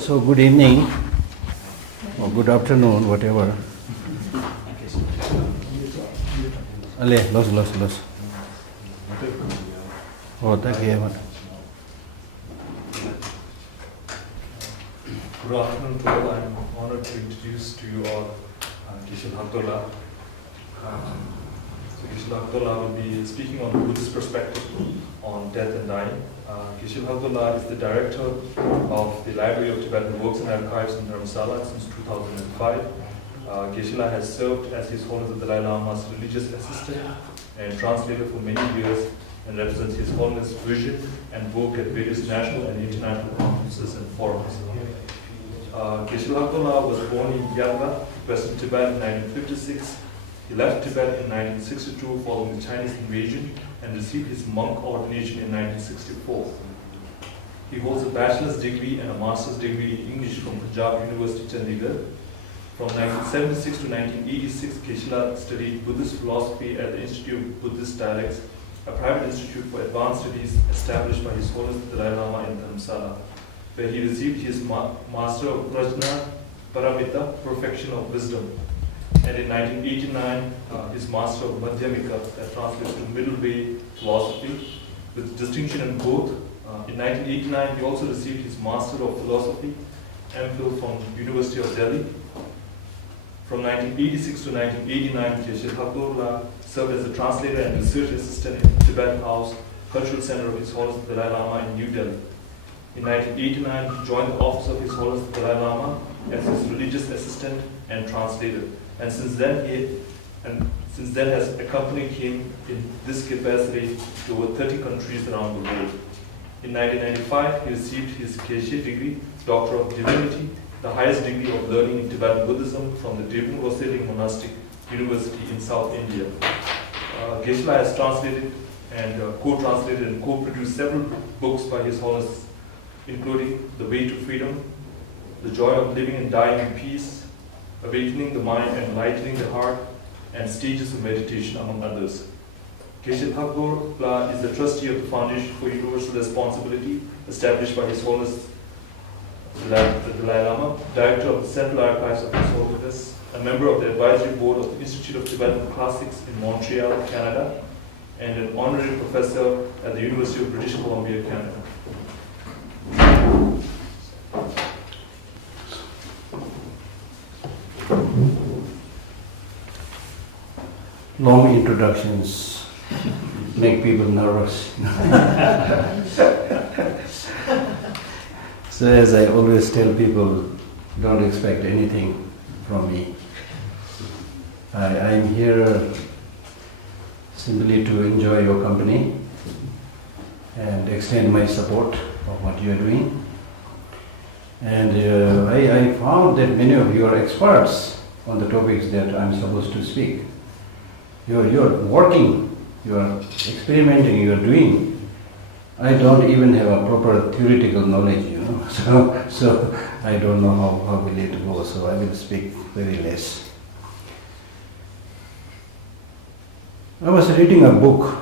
So good evening or good afternoon, whatever. Allez, los. Oh, thank you. Good afternoon to all. I'm honored to introduce to you all Geshe Lhakdor. Geshe Lhakdor will be speaking on the Buddhist perspective on death and dying. Geshe Lhakdor is the director of the Library of Tibetan Works and Archives in Dharamsala since 2005. Geshe has served as His Holiness the Dalai Lama's religious assistant and translator for many years and represents His Holiness' vision and work at various national and international conferences and forums. Geshe Lhakdor was born in Yatla, Western Tibet in 1956. He left Tibet in 1962 following the Chinese invasion and received his monk ordination in 1964. He holds a bachelor's degree and a master's degree in English from Punjab University, Chandigarh. From 1976 to 1986, Geshe studied Buddhist philosophy at the Institute of Buddhist Dialects, a private institute for advanced studies established by His Holiness the Dalai Lama in Dharamsala, where he received his Master of Prajna Paramita, Perfection of Wisdom, and in 1989 his Master of Madhyamika, that translates to Middle Way Philosophy, with distinction in both. In 1989 he also received his Master of Philosophy, MPhil from University of Delhi. From 1986 to 1989, Geshe Lhakdor served as a translator and research assistant in Tibetan House, Cultural Center of His Holiness the Dalai Lama in New Delhi. In 1989, he joined the office of His Holiness the Dalai Lama as his religious assistant and translator, and since then has accompanied him in this capacity to over 30 countries around the world. In 1995, he received his Geshe degree, Doctor of Divinity, the highest degree of learning in Tibetan Buddhism from the Devon Roseling Monastic University in South India. Geshe has translated and co-translated and co-produced several books by His Holiness, including The Way to Freedom, The Joy of Living and Dying in Peace, Awakening the Mind and Enlightening the Heart, and Stages of Meditation, among others. Geshe Lhakdor is the trustee of the Foundation for Universal Responsibility, established by His Holiness the Dalai Lama, director of the Central Archives of His Holiness, a member of the advisory board of the Institute of Tibetan Classics in Montreal, Canada, and an honorary professor at the University of British Columbia, Canada. Long introductions make people nervous. So as I always tell people, don't expect anything from me. I'm here simply to enjoy your company and extend my support of what you are doing. And I found that many of you are experts on the topics that I'm supposed to speak. You're working, you're experimenting, you're doing. I don't even have a proper theoretical knowledge, so I don't know how will it go, so I will speak very less. I was reading a book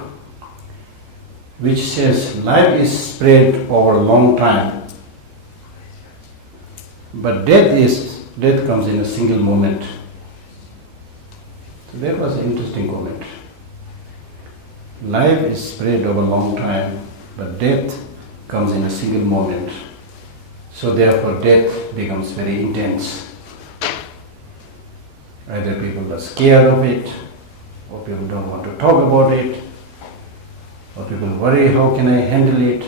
which says life is spread over a long time, but death comes in a single moment. So that was an interesting comment. Life is spread over a long time, but death comes in a single moment. So therefore death becomes very intense. Either people are scared of it, or people don't want to talk about it, or people worry, how can I handle it?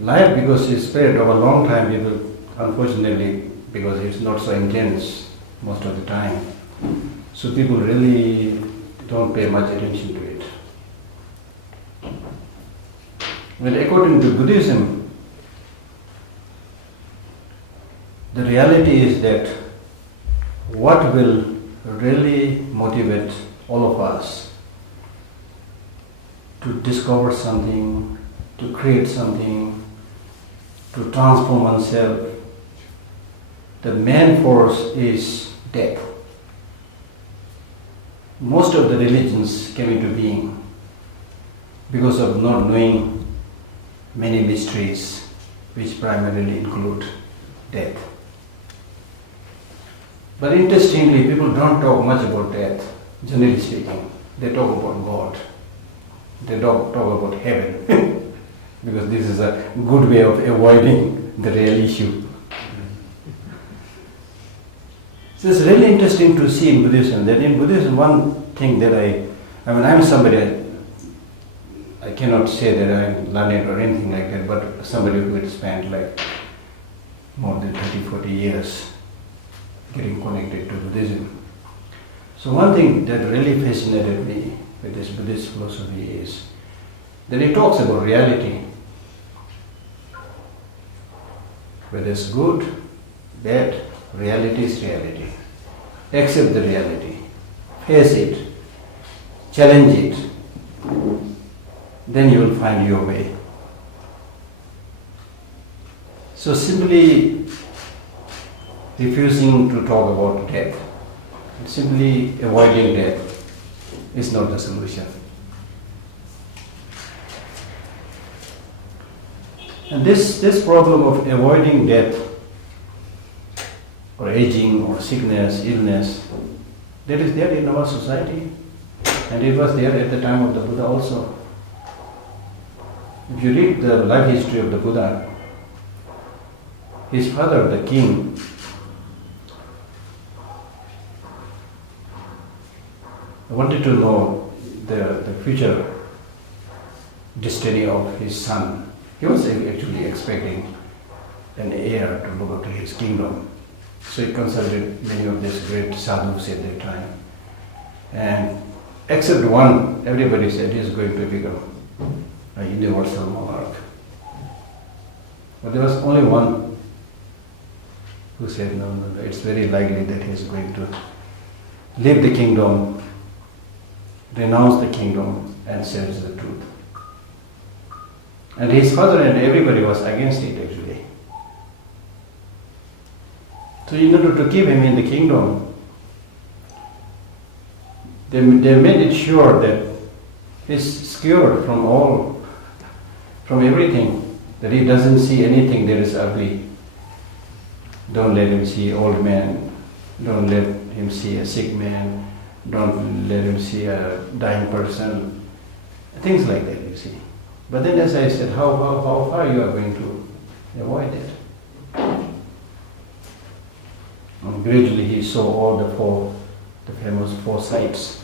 Life, because it's spread over a long time, people, unfortunately, because it's not so intense most of the time, so people really don't pay much attention to it. Well, according to Buddhism, the reality is that what will really motivate all of us to discover something, to create something, to transform oneself, the main force is death. Most of the religions came into being because of not knowing many mysteries which primarily include death. But interestingly, people don't talk much about death, generally speaking. They talk about God. They don't talk about heaven, because this is a good way of avoiding the real issue. So it's really interesting to see in Buddhism that in Buddhism, one thing that I'm somebody, I cannot say that I'm learned or anything like that, but somebody who had spent like more than 30-40 years getting connected to Buddhism. So one thing that really fascinated me with this Buddhist philosophy is that it talks about reality. Whether it's good, bad, reality is reality. Accept the reality. Face it. Challenge it. Then you will find your way. So simply refusing to talk about death, simply avoiding death is not the solution. And this problem of avoiding death or aging or sickness, illness, that is there in our society, and it was there at the time of the Buddha also. If you read the life history of the Buddha, his father, the king, wanted to know the future destiny of his son. He was actually expecting an heir to look after his kingdom. So he consulted many of these great sadhus at that time. And except one, everybody said he is going to become a universal monarch. But there was only one who said, no, it's very likely that he is going to leave the kingdom, renounce the kingdom, and says the truth. And his father and everybody was against it actually. So in order to keep him in the kingdom, they made it sure that he's secured from everything, that he doesn't see anything that is ugly. Don't let him see old man, don't let him see a sick man, don't let him see a dying person, things like that, you see. But then as I said, how far you are going to avoid it? And gradually he saw all the famous four sights.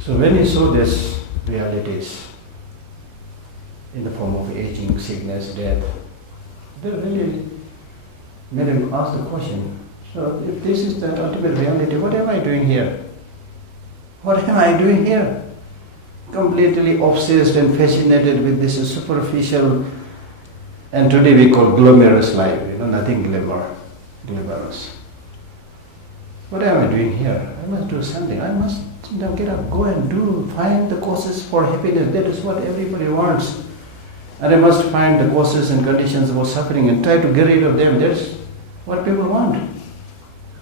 So when he saw these realities in the form of aging, sickness, death, they really made him ask the question, so if this is the ultimate reality, what am I doing here? What am I doing here? Completely obsessed and fascinated with this superficial, and today we call glamorous life, nothing glamorous. What am I doing here? I must do something. I must get up, go and find the causes for happiness. That is what everybody wants. And I must find the causes and conditions of suffering and try to get rid of them. That's what people want.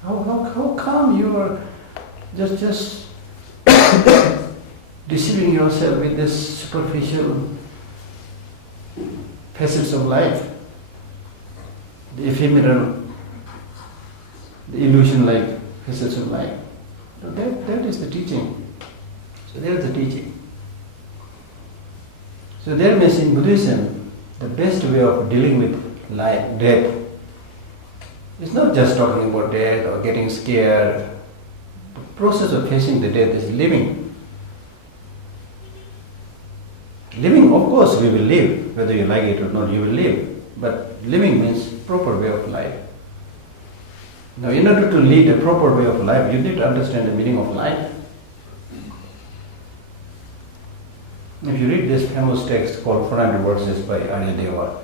How come you are just deceiving yourself with this superficial facets of life, the ephemeral, the illusion-like facets of life? So that is the teaching. So there is the teaching. So that means in Buddhism, the best way of dealing with life, death, is not just talking about death or getting scared. The process of facing the death is living. Living, of course, we will live. Whether you like it or not, you will live. But living means proper way of life. Now, in order to lead a proper way of life, you need to understand the meaning of life. If you read this famous text called 400 Verses by Aryadeva,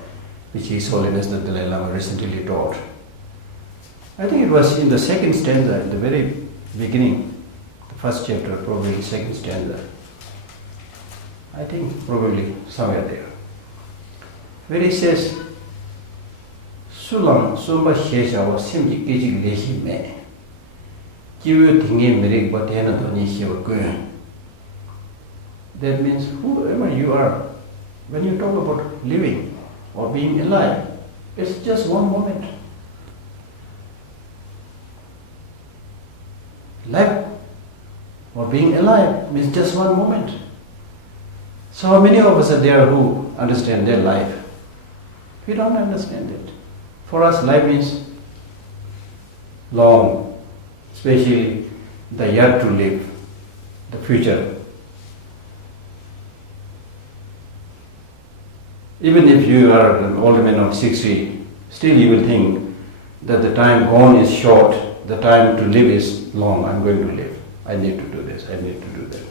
which His Holiness the Dalai Lama recently taught, I think it was in the second stanza, at the very beginning, the first chapter, probably the second stanza. I think probably somewhere there, where he says, Sulam sumba shesha wa simji kejik leshi me, kiwu tingi mirik batena doni shiva kun. That means whoever you are, when you talk about living, or being alive. It's just one moment. Life or being alive means just one moment. So how many of us are there who understand their life? We don't understand it. For us, life means long, especially the yet to live, the future. Even if you are an old man of 60, still you will think that the time gone is short, the time to live is long. I'm going to live. I need to do this, I need to do that.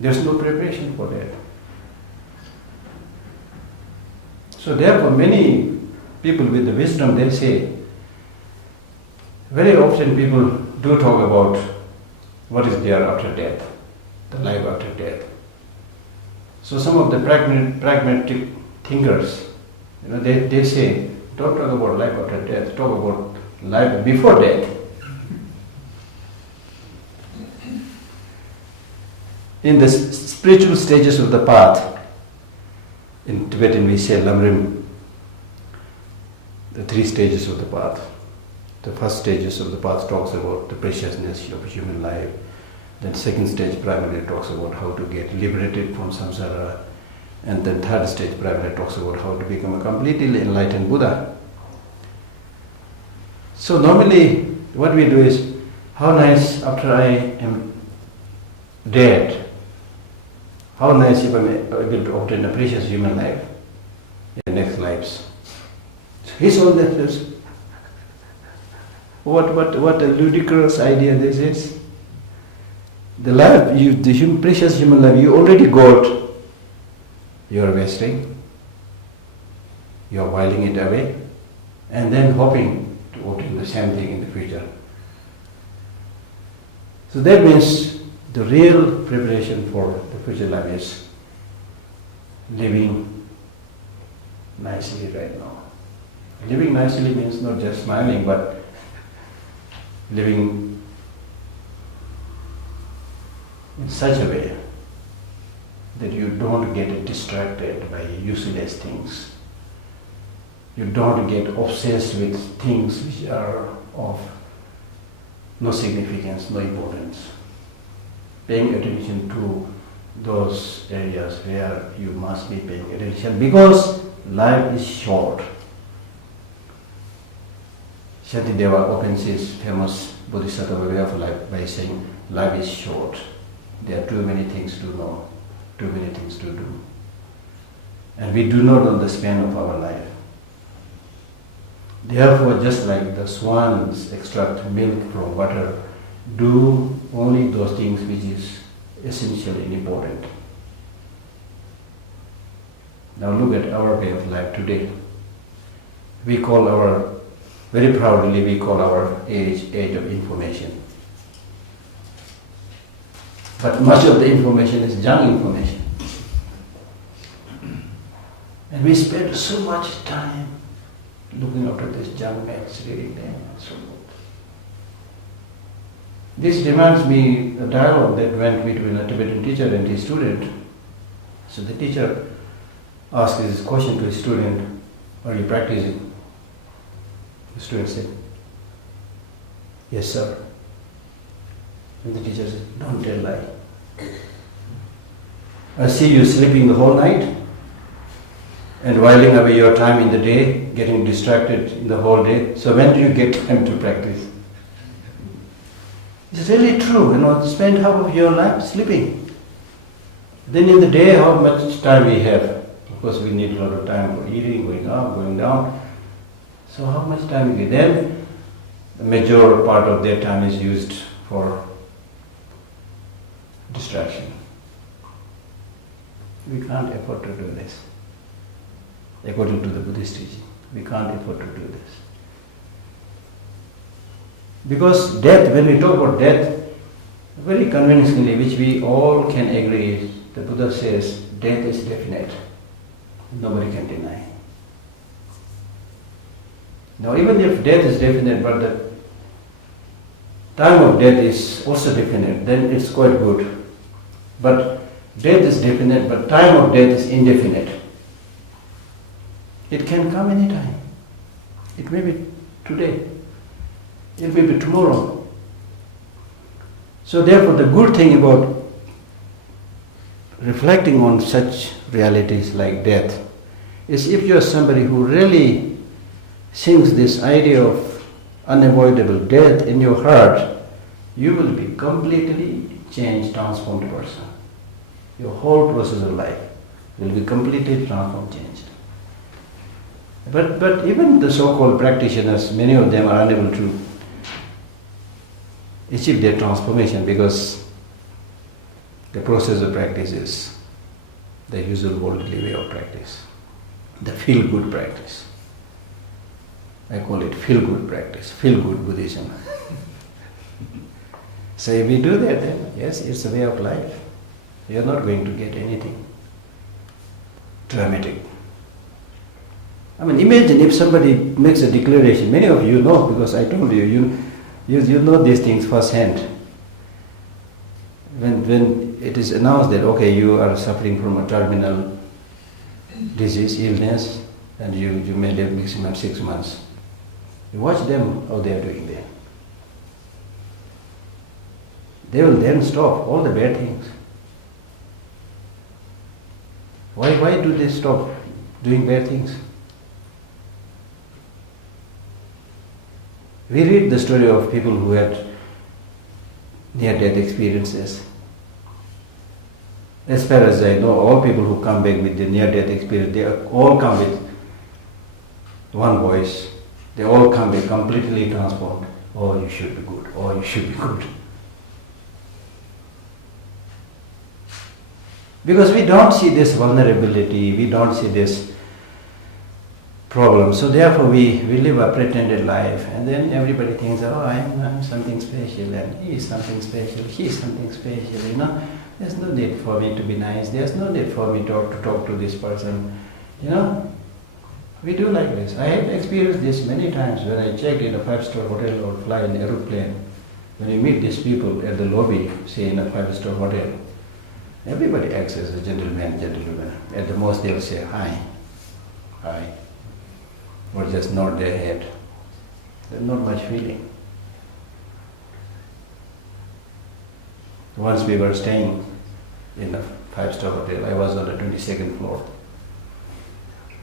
There's no preparation for that. So therefore many people with the wisdom, they say, very often people do talk about what is there after death, the life after death. So some of the pragmatic thinkers, they say, don't talk about life after death, talk about life before death. In the spiritual stages of the path, in Tibetan we say Lamrim, the 3 stages of the path. The first stages of the path talks about the preciousness of human life. Then second stage primarily talks about how to get liberated from samsara. And then third stage primarily talks about how to become a completely enlightened Buddha. So normally what we do is, how nice after I am dead, how nice if I'm able to obtain a precious human life in the next lives. So he's all that is. What a ludicrous idea this is. The life, precious human life you already got, you are wasting, you are whiling it away, and then hoping to obtain the same thing in the future. So that means the real preparation for the future life is living nicely right now. Living nicely means not just smiling, but living in such a way that you don't get distracted by useless things. You don't get obsessed with things which are of no significance, no importance. Paying attention to those areas where you must be paying attention, because life is short. Shantideva opens his famous Bodhisattva way of life by saying, life is short. There are too many things to know, too many things to do. And we do not know the span of our life. Therefore, just like the swans extract milk from water, do only those things which is essential and important. Now look at our way of life today. Very proudly we call our age of information. But much of the information is junk information. And we spend so much time looking after this junk mags, reading them and so forth. This reminds me a dialogue that went between a Tibetan teacher and his student. So the teacher asked this question to his student, are you practicing? The student said, yes sir. And the teacher said, don't tell lie. I see you sleeping the whole night and whiling away your time in the day, getting distracted in the whole day. So when do you get time to practice? It's really true, spend half of your life sleeping. Then in the day, how much time we have? Of course, we need a lot of time for eating, going up, going down. So how much time we get? Then the major part of their time is used for distraction. We can't afford to do this. According to the Buddhist teaching, we can't afford to do this. Because death, when we talk about death, very convincingly, which we all can agree, the Buddha says death is definite. Nobody can deny. Now even if death is definite, but the time of death is also definite, then it's quite good. But Death is definite, but time of death is indefinite. It can come anytime. It may be today. It may be tomorrow. So therefore the good thing about reflecting on such realities like death is if you are somebody who really sinks this idea of unavoidable death in your heart, you will be completely changed, transformed person. Your whole process of life will be completely transformed, changed. But even the so-called practitioners, many of them are unable to achieve their transformation because the process of practice is the usual worldly way of practice, the feel-good practice. I call it feel-good practice, feel-good Buddhism. So if we do that, then yes, it's a way of life. You're not going to get anything dramatic. I mean, imagine if somebody makes a declaration. Many of you know, because I told you, you know these things firsthand. When it is announced that, okay, you are suffering from a terminal disease, illness, and you may live maximum 6 months. You watch them, how they are doing there. They will then stop all the bad things. Why do they stop doing bad things? We read the story of people who had near-death experiences. As far as I know, all people who come back with the near-death experience, they all come with one voice. They all come back completely transformed. Oh, you should be good. Oh, you should be good. Because we don't see this vulnerability, we don't see this problem. So therefore we live a pretended life, and then everybody thinks, oh, I'm something special, and he is something special, he is something special, you know. There's no need for me to be nice, there's no need for me to talk to this person, you know. We do like this. I have experienced this many times when I checked in a 5-star hotel or fly in an aeroplane. When you meet these people at the lobby, say in a 5-star hotel, everybody acts as a gentleman. At the most they'll say hi, or just nod their head. There's not much feeling. Once we were staying in a 5-star hotel, I was on the 22nd floor.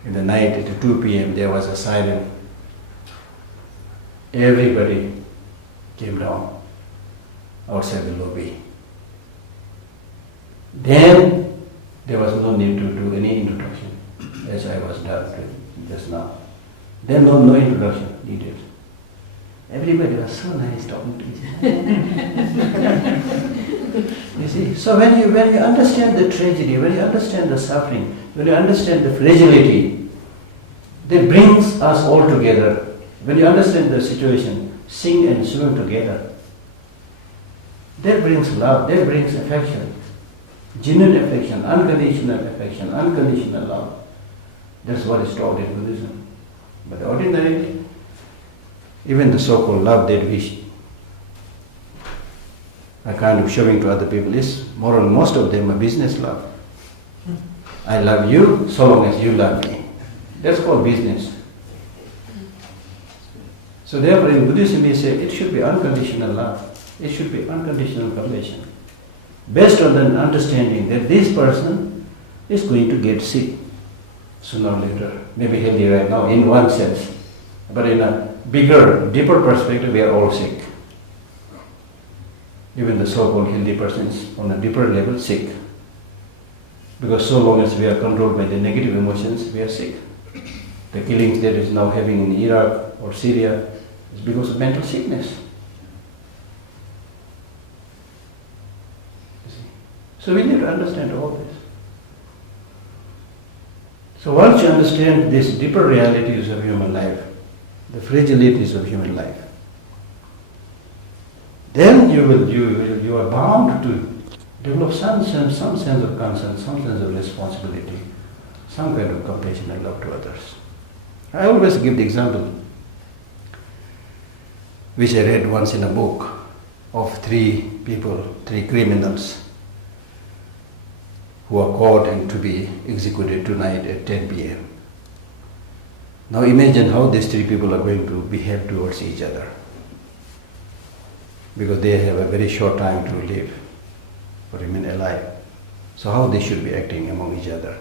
In the night at 2 p.m. there was a siren. Everybody came down outside the lobby. Then there was no need to do any introduction, as I was done just now. Then no introduction needed. Everybody was so nice talking to each other. You see, so when you understand the tragedy, when you understand the suffering, when you understand the fragility, that brings us all together. When you understand the situation, sing and swim together. That brings love, that brings affection. Genuine affection, unconditional love. That's what is taught in Buddhism. But ordinarily, even the so-called love that we are kind of showing to other people is most of them a business love. I love you so long as you love me. That's called business. So therefore in Buddhism we say it should be unconditional love. It should be unconditional compassion. Based on the understanding that this person is going to get sick sooner or later. Maybe healthy right now in one sense. But in a bigger, deeper perspective, we are all sick. Even the so-called healthy person is on a deeper level sick. Because so long as we are controlled by the negative emotions, we are sick. The killings that is now having in Iraq or Syria is because of mental sickness. So we need to understand all this. So once you understand these deeper realities of human life, the fragilities of human life, then you are bound to develop some sense of concern, some sense of responsibility, some kind of compassion and love to others. I always give the example, which I read once in a book, of 3 people, 3 criminals. who are caught and to be executed tonight at 10 p.m. Now imagine how these three people are going to behave towards each other, because they have a very short time to live or remain alive. So how they should be acting among each other?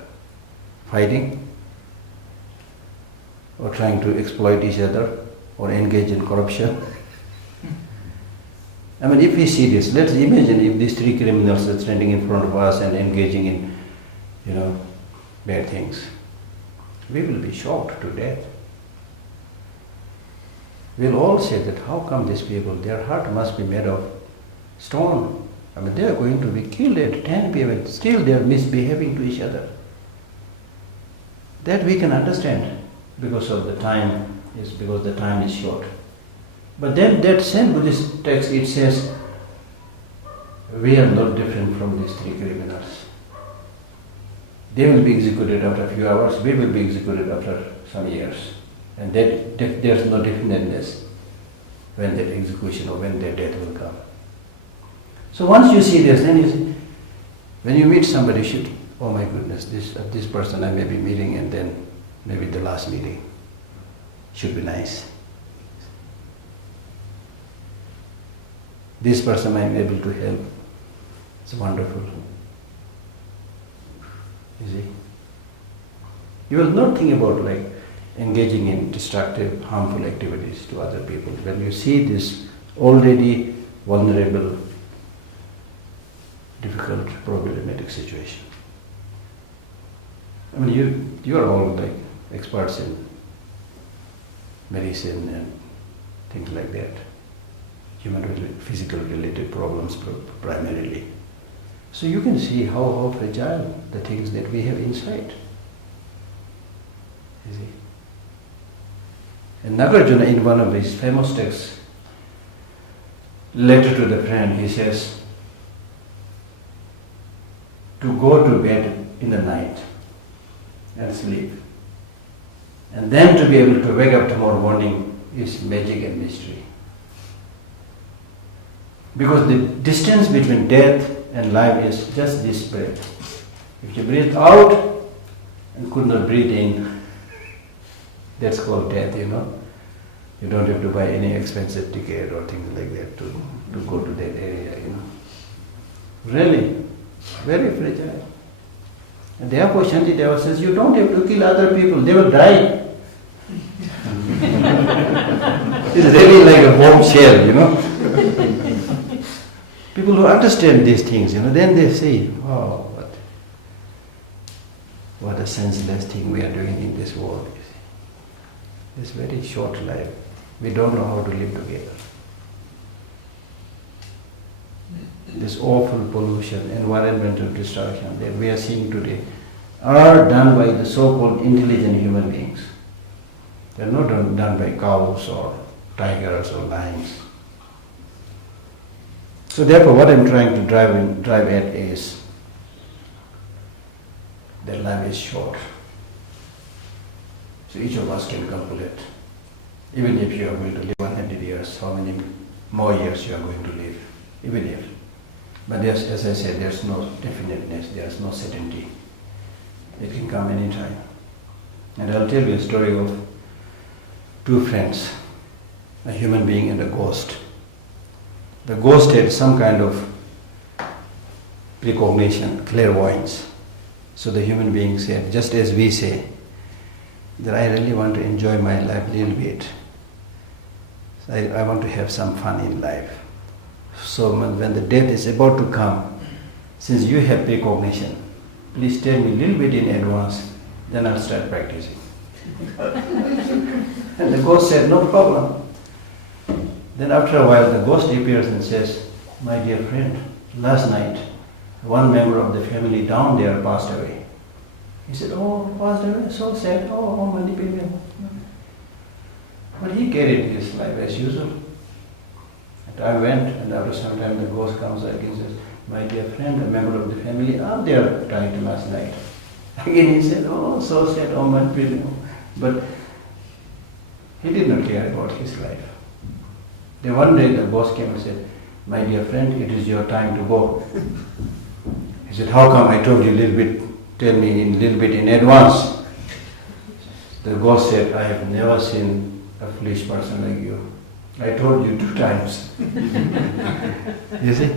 Fighting? Or trying to exploit each other? Or engage in corruption? I mean, if we see this, let's imagine if these three criminals are standing in front of us and engaging in, bad things. We will be shocked to death. We'll all say that how come these people, their heart must be made of stone. I mean, they are going to be killed at 10 p.m. and still they are misbehaving to each other. That we can understand because the time is short. But then that same Buddhist text, it says, we are not different from these three criminals. They will be executed after a few hours, we will be executed after some years. And that there's no definiteness when that execution or when their death will come. So once you see this, then you see, when you meet somebody, you should, oh my goodness, this person I may be meeting, and then maybe the last meeting should be nice. This person I am able to help. It's wonderful. You see? You will not think about engaging in destructive, harmful activities to other people. When you see this already vulnerable, difficult, problematic situation. I mean, you are all experts in medicine and things like that. Physical related problems primarily. So you can see how fragile the things that we have inside. You see? And Nagarjuna, in one of his famous texts, letter to the friend, he says, to go to bed in the night and sleep, and then to be able to wake up tomorrow morning is magic and mystery. Because the distance between death and life is just this breath. If you breathe out and could not breathe in, that's called death, You don't have to buy any expensive ticket or things like that to go to that area, Really, very fragile. And therefore Shantideva says, you don't have to kill other people, they will die. It's really like a bombshell, People who understand these things, then they say, oh, what a senseless thing we are doing in this world. This very short life. We don't know how to live together. This awful pollution, environmental destruction that we are seeing today are done by the so-called intelligent human beings. They are not done by cows or tigers or lions. So therefore what I'm trying to drive at is that life is short. So each of us can calculate, even if you are going to live 100 years, how many more years you are going to live, even if. But as I said, there's no definiteness, there's no certainty. It can come anytime. And I'll tell you a story of two friends, a human being and a ghost. The ghost had some kind of precognition, clairvoyance. So the human being said, just as we say, that I really want to enjoy my life a little bit. I want to have some fun in life. So when the death is about to come, since you have precognition, please tell me a little bit in advance, then I'll start practicing. And the ghost said, no problem. Then after a while the ghost appears and says, my dear friend, last night one member of the family down there passed away. He said, oh, passed away, so sad, oh, many people. But he carried his life as usual. And I went, and after some time the ghost comes again and says, my dear friend, a member of the family, they died last night. Again he said, oh, so sad, oh, many people. But he did not care about his life. Then one day the boss came and said, my dear friend, it is your time to go. He said, how come I told you a little bit, tell me in a little bit in advance? The ghost said, I have never seen a foolish person like you. I told you 2 times. You see?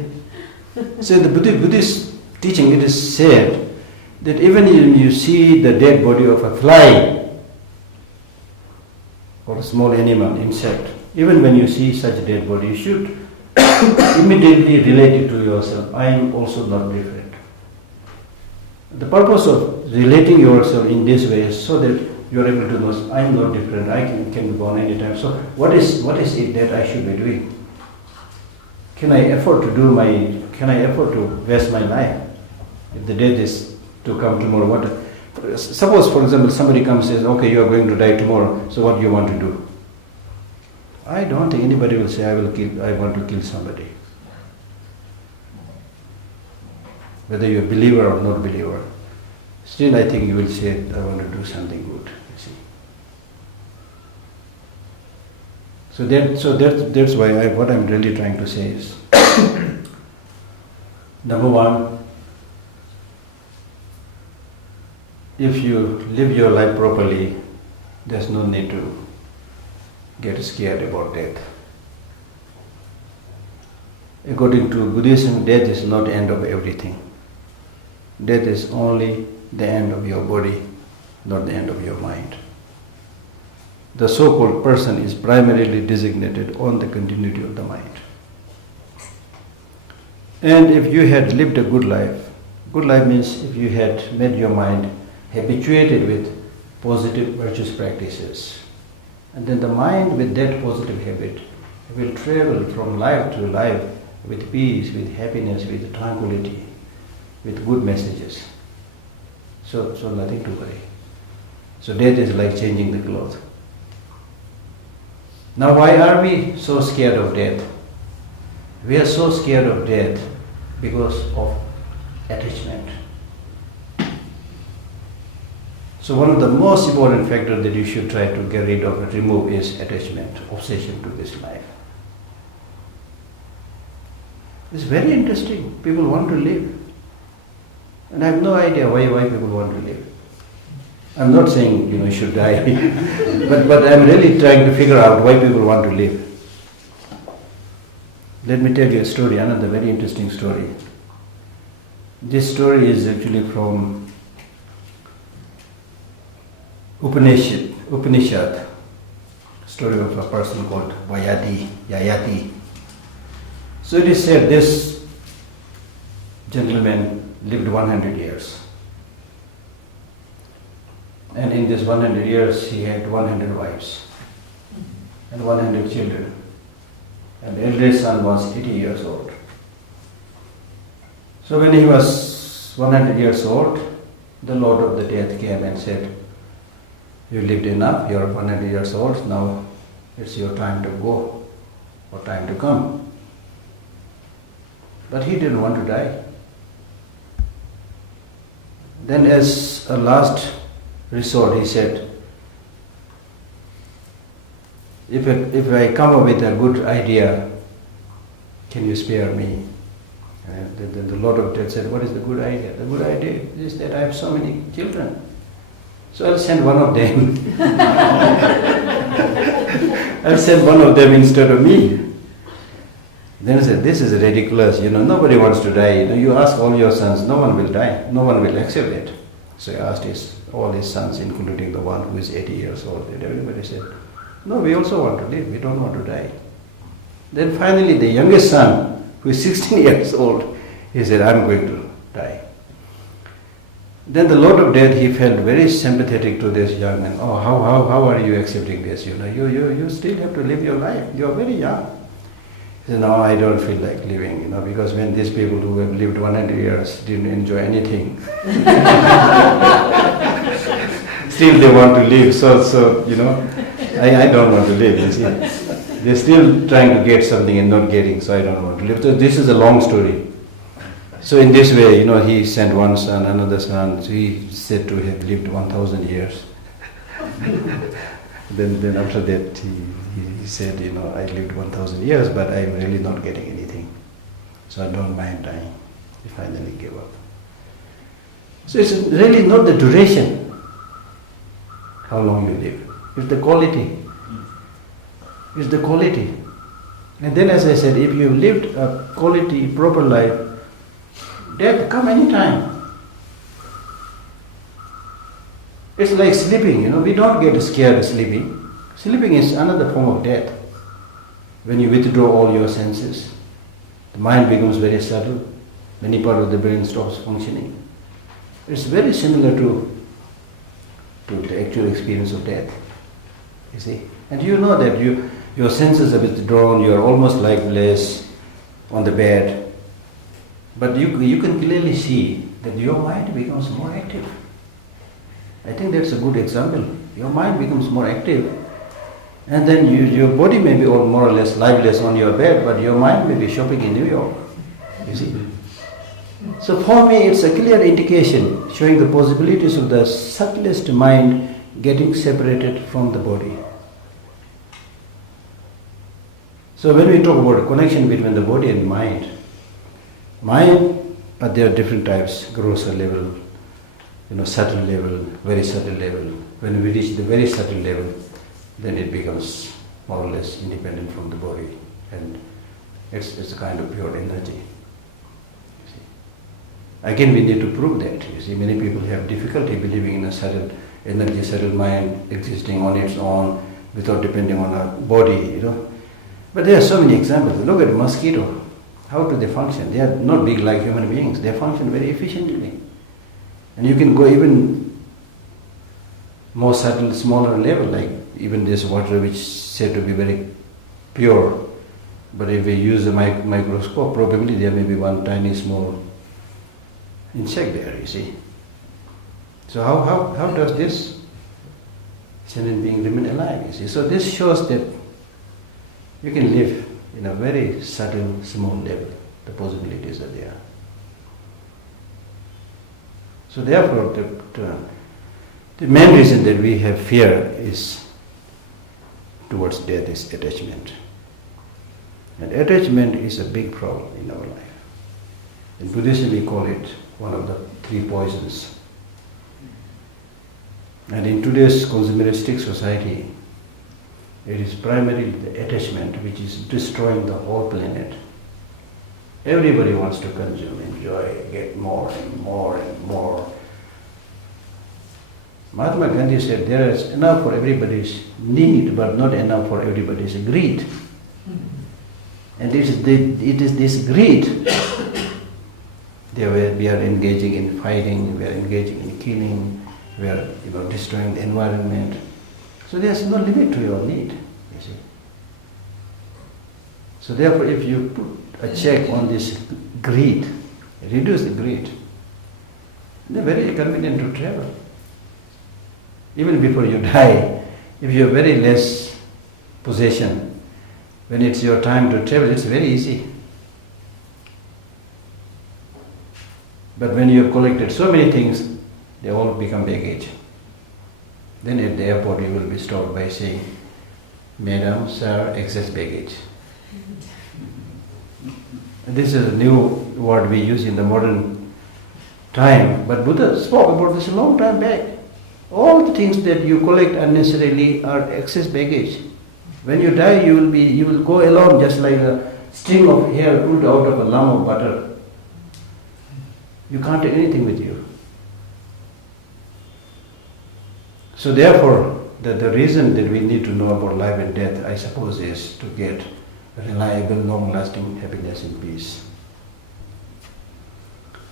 So the Buddhist teaching, it is said that even when you see the dead body of a fly or a small animal, insect, even when you see such a dead body, you should immediately relate it to yourself. I am also not different. The purpose of relating yourself in this way is so that you are able to know, I am not different, I can be born anytime. So what is it that I should be doing? Can I afford to waste my life? If the death is to come tomorrow, suppose, for example, somebody comes and says, okay, you are going to die tomorrow, so what do you want to do? I don't think anybody will say, I want to kill somebody. Whether you're a believer or not believer, still I think you will say, I want to do something good. You see. So that's why what I'm really trying to say is, number one, if you live your life properly, there's no need to get scared about death. According to Buddhism, death is not the end of everything. Death is only the end of your body, not the end of your mind. The so-called person is primarily designated on the continuity of the mind. And if you had lived a good life means if you had made your mind habituated with positive virtuous practices, and then the mind with that positive habit will travel from life to life with peace, with happiness, with tranquility, with good messages. So nothing to worry. So death is like changing the clothes. Now why are we so scared of death? We are so scared of death because of attachment. So one of the most important factors that you should try to get rid of and remove is attachment, obsession to this life. It's very interesting. People want to live. And I have no idea why people want to live. I'm not saying you should die, but I'm really trying to figure out why people want to live. Let me tell you a story, another very interesting story. This story is actually from Upanishad, story of a person called Yayati. So it is said this gentleman lived 100 years. And in this 100 years he had 100 wives and 100 children. And the eldest son was 80 years old. So when he was 100 years old, the Lord of the Death came and said, you lived enough, you're 100 years old, now it's your time to go, or time to come. But he didn't want to die. Then as a last resort, he said, if I come up with a good idea, can you spare me? And then the Lord of Death said, what is the good idea? The good idea is that I have so many children. So I'll send one of them. I'll send one of them instead of me. Then I said, this is ridiculous, nobody wants to die. You ask all your sons, no one will die, no one will accept it. So he asked all his sons, including the one who is 80 years old, and everybody said, no, we also want to live, we don't want to die. Then finally the youngest son, who is 16 years old, he said, I'm going to die. Then the Lord of Death, he felt very sympathetic to this young man. Oh, how are you accepting this? You still have to live your life, you are very young. He said, no, I don't feel like living, because when these people who have lived 100 years didn't enjoy anything, still they want to live, so I don't want to live, you see. They're still trying to get something and not getting, so I don't want to live. So this is a long story. So in this way, he sent one son, another son, so he said to have lived 1,000 years. Then after that, he said, I lived 1,000 years, but I'm really not getting anything. So I don't mind dying. He finally gave up. So it's really not the duration, how long you live. It's the quality. It's the quality. And then, as I said, if you've lived a quality, proper life, death come anytime. It's like sleeping, we don't get scared of sleeping. Sleeping is another form of death. When you withdraw all your senses, the mind becomes very subtle, many parts of the brain stops functioning. It's very similar to the actual experience of death, you see. And you know that your senses are withdrawn, you are almost lifeless on the bed, but you can clearly see that your mind becomes more active. I think that's a good example. Your mind becomes more active, and then your body may be all more or less lifeless on your bed, but your mind may be shopping in New York, you see. So for me, it's a clear indication showing the possibilities of the subtlest mind getting separated from the body. So when we talk about a connection between the body and mind, there are different types, grosser level, subtle level, very subtle level. When we reach the very subtle level, then it becomes more or less independent from the body, and it's a kind of pure energy. Again, we need to prove that. You see, many people have difficulty believing in a subtle energy, subtle mind existing on its own without depending on a body, But there are so many examples. Look at a mosquito. How do they function? They are not big like human beings. They function very efficiently. And you can go even more subtle, smaller level, like even this water which is said to be very pure. But if we use a microscope, probably there may be one tiny small insect there, you see. So how does this sentient being remain alive, you see? So this shows that you can live in a very subtle, small level. The possibilities are there. So therefore, the main reason that we have fear is towards death is attachment. And attachment is a big problem in our life. In Buddhism we call it one of the three poisons. And in today's consumeristic society, it is primarily the attachment which is destroying the whole planet. Everybody wants to consume, enjoy, get more and more and more. Mahatma Gandhi said there is enough for everybody's need, but not enough for everybody's greed. And it is this greed we are engaging in fighting, we are engaging in killing, we are destroying the environment. So there's no limit to your need, you see. So therefore, if you put a check on this greed, reduce the greed, they're very convenient to travel. Even before you die, if you have very less possession, when it's your time to travel, it's very easy. But when you have collected so many things, they all become baggage. Then at the airport you will be stopped by saying, "Madam, sir, excess baggage." And this is a new word we use in the modern time, but Buddha spoke about this a long time back. All the things that you collect unnecessarily are excess baggage. When you die, you will go alone just like a string of hair pulled out of a lump of butter. You can't take anything with you. So therefore, the reason that we need to know about life and death, I suppose, is to get reliable, long-lasting happiness and peace.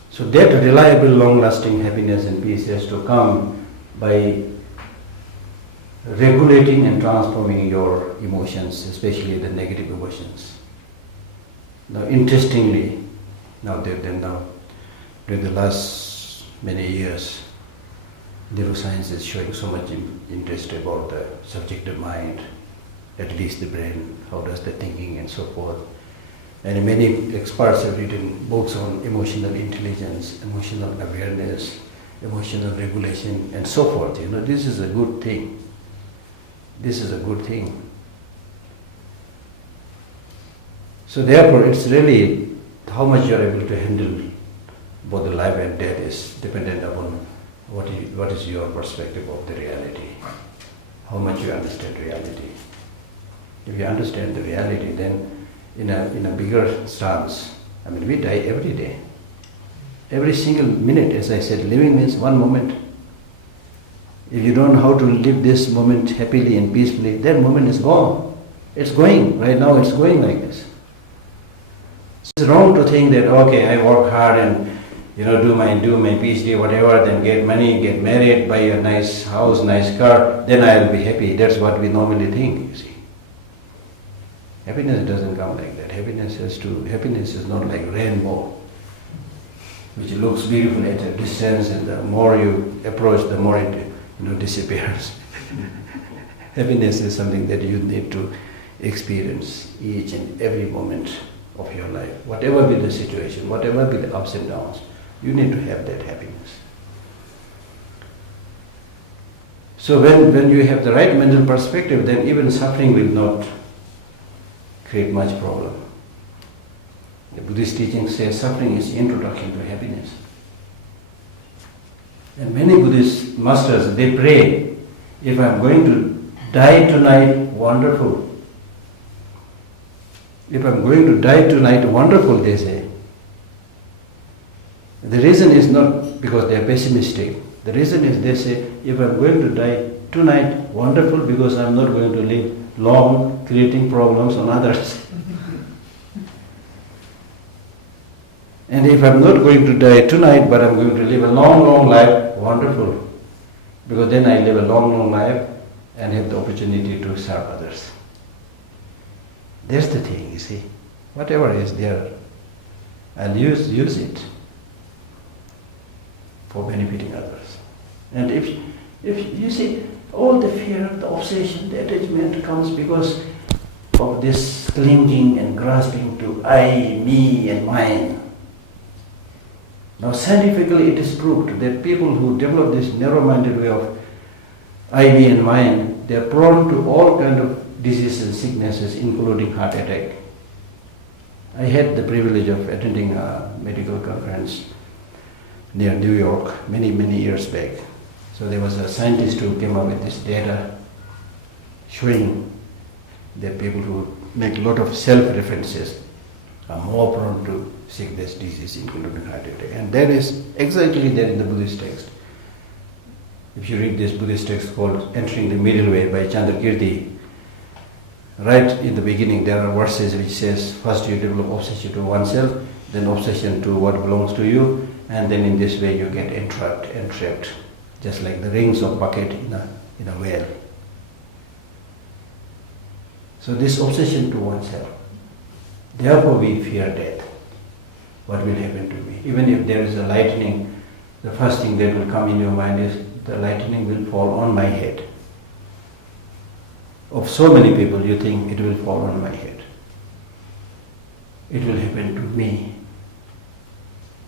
So that reliable, long-lasting happiness and peace has to come by regulating and transforming your emotions, especially the negative emotions. Now, interestingly, during the last many years, neuroscience is showing so much interest about the subjective mind, at least the brain, how does the thinking and so forth. And many experts have written books on emotional intelligence, emotional awareness, emotional regulation, and so forth. This is a good thing. This is a good thing. So therefore, it's really how much you are able to handle both the life and death is dependent upon what is your perspective of the reality, how much you understand reality. If you understand the reality, then in a bigger stance, I mean, we die every day. Every single minute, as I said, living means one moment. If you don't know how to live this moment happily and peacefully, that moment is gone. It's going. Right now it's going like this. It's wrong to think that, okay, I work hard and do my PhD, whatever, then get money, get married, buy a nice house, nice car, then I'll be happy. That's what we normally think, you see. Happiness doesn't come like that. Happiness is not like rainbow, which looks beautiful at a distance, and the more you approach, the more it disappears. Happiness is something that you need to experience each and every moment of your life. Whatever be the situation, whatever be the ups and downs, you need to have that happiness. So when you have the right mental perspective, then even suffering will not create much problem. The Buddhist teaching says suffering is introduction to happiness. And many Buddhist masters, they pray, if I'm going to die tonight, wonderful. If I'm going to die tonight, wonderful, they say. The reason is not because they are pessimistic. The reason is they say, if I'm going to die tonight, wonderful, because I'm not going to live long creating problems on others. And if I'm not going to die tonight, but I'm going to live a long, long life, wonderful. Because then I live a long, long life and have the opportunity to serve others. That's the thing, you see. Whatever is there, I'll use it for benefiting others. And if you see, all the fear, the obsession, the attachment comes because of this clinging and grasping to I, me and mine. Now scientifically it is proved that people who develop this narrow-minded way of I, me and mine, they are prone to all kind of diseases and sicknesses, including heart attack. I had the privilege of attending a medical conference near New York many, many years back. So there was a scientist who came up with this data showing that people who make a lot of self-references are more prone to sickness, disease, including heart attack. And that is exactly there in the Buddhist text. If you read this Buddhist text called Entering the Middle Way by Chandrakirti, right in the beginning there are verses which says, first you develop obsession to oneself, then obsession to what belongs to you, and then in this way you get entrapped, just like the rings of bucket in a well. So this obsession to oneself. Therefore we fear death. What will happen to me? Even if there is a lightning, the first thing that will come in your mind is the lightning will fall on my head. Of so many people, you think it will fall on my head. It will happen to me.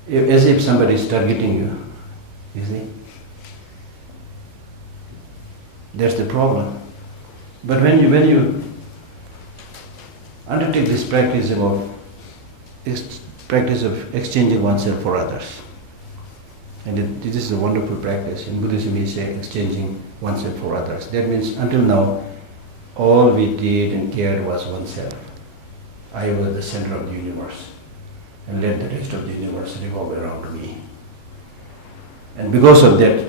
As if somebody is targeting you see? That's the problem. But when you undertake this practice of exchanging oneself for others, and this is a wonderful practice. In Buddhism we say exchanging oneself for others. That means until now, all we did and cared was oneself. I was the center of the universe, and let the rest of the universe revolve around me. And because of that,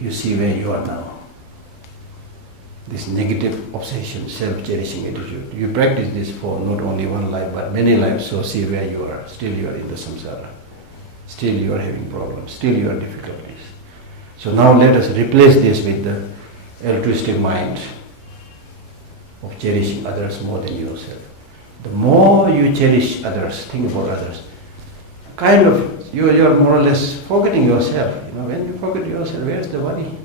you see where you are now. This negative obsession, self-cherishing attitude. You practice this for not only one life, but many lives, so see where you are. Still you are in the samsara. Still you are having problems. Still you are difficulties. So now let us replace this with the altruistic mind of cherishing others more than yourself. The more you cherish others, think about others, kind of you are more or less forgetting yourself. When you forget yourself, where is the worry?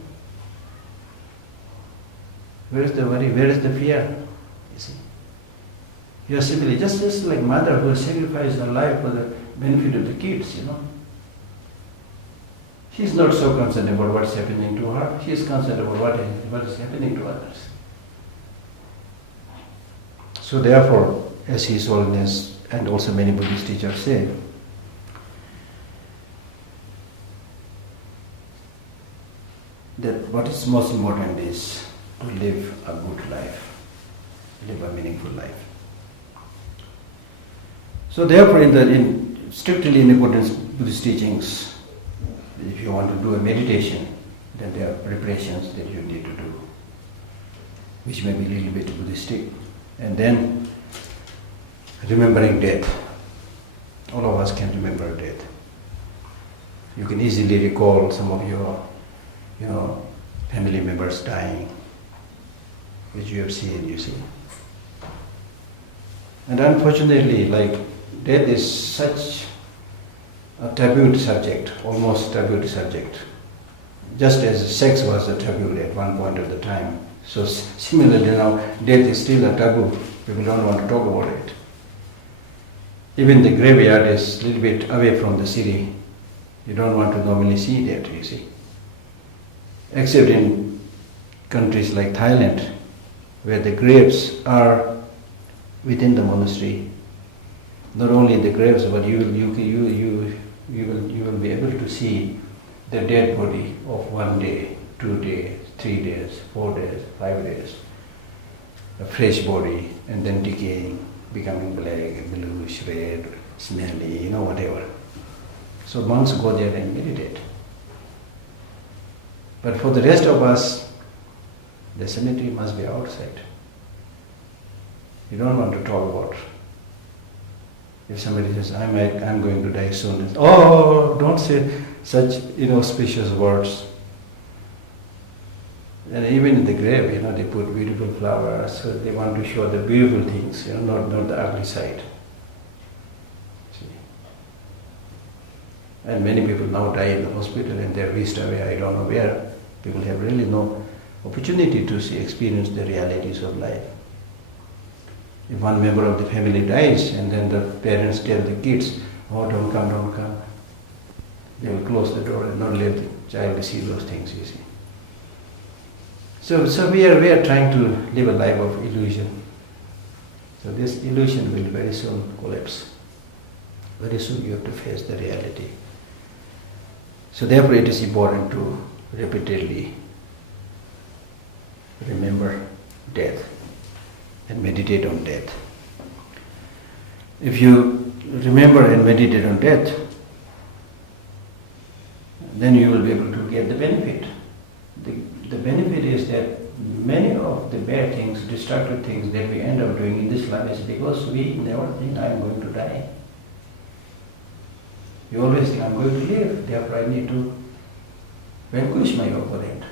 Where is the worry? Where is the fear? You see, you are simply just like mother who sacrificed her life for the benefit of the kids. She is not so concerned about what is happening to her. She is concerned about what is happening to others. So therefore, as His Holiness and also many Buddhist teachers say, that what is most important is to live a good life, live a meaningful life. So therefore, strictly in accordance with Buddhist teachings, if you want to do a meditation, then there are preparations that you need to do, which may be a little bit Buddhistic. And then remembering death. All of us can remember death. You can easily recall some of your, family members dying, which you have seen, you see. And unfortunately, death is such a taboo subject, almost taboo subject. Just as sex was a taboo at one point of the time. So similarly now, death is still a taboo. People don't want to talk about it. Even the graveyard is a little bit away from the city. You don't want to normally see that, you see. Except in countries like Thailand, where the graves are within the monastery. Not only the graves, but you will be able to see the dead body of 1 day, 2 days, 3 days, 4 days, 5 days. A fresh body, and then decaying, becoming black, bluish, red, smelly, whatever. So monks go there and meditate. But for the rest of us, the cemetery must be outside. You don't want to talk about. If somebody says, I'm going to die soon, don't say such auspicious words. And even in the grave, they put beautiful flowers, so they want to show the beautiful things, not the ugly side. See? And many people now die in the hospital and they're whisked away, I don't know where. People have really no opportunity to experience the realities of life. If one member of the family dies and then the parents tell the kids, don't come, they will close the door and not let the child see those things, you see. So we are trying to live a life of illusion. So this illusion will very soon collapse. Very soon you have to face the reality. So therefore it is important to repeatedly remember death and meditate on death. If you remember and meditate on death, then you will be able to get the benefit. The benefit is that many of the bad things, destructive things that we end up doing in this life is because we never think I am going to die. You always think I am going to live, therefore I need to vanquish my opponent.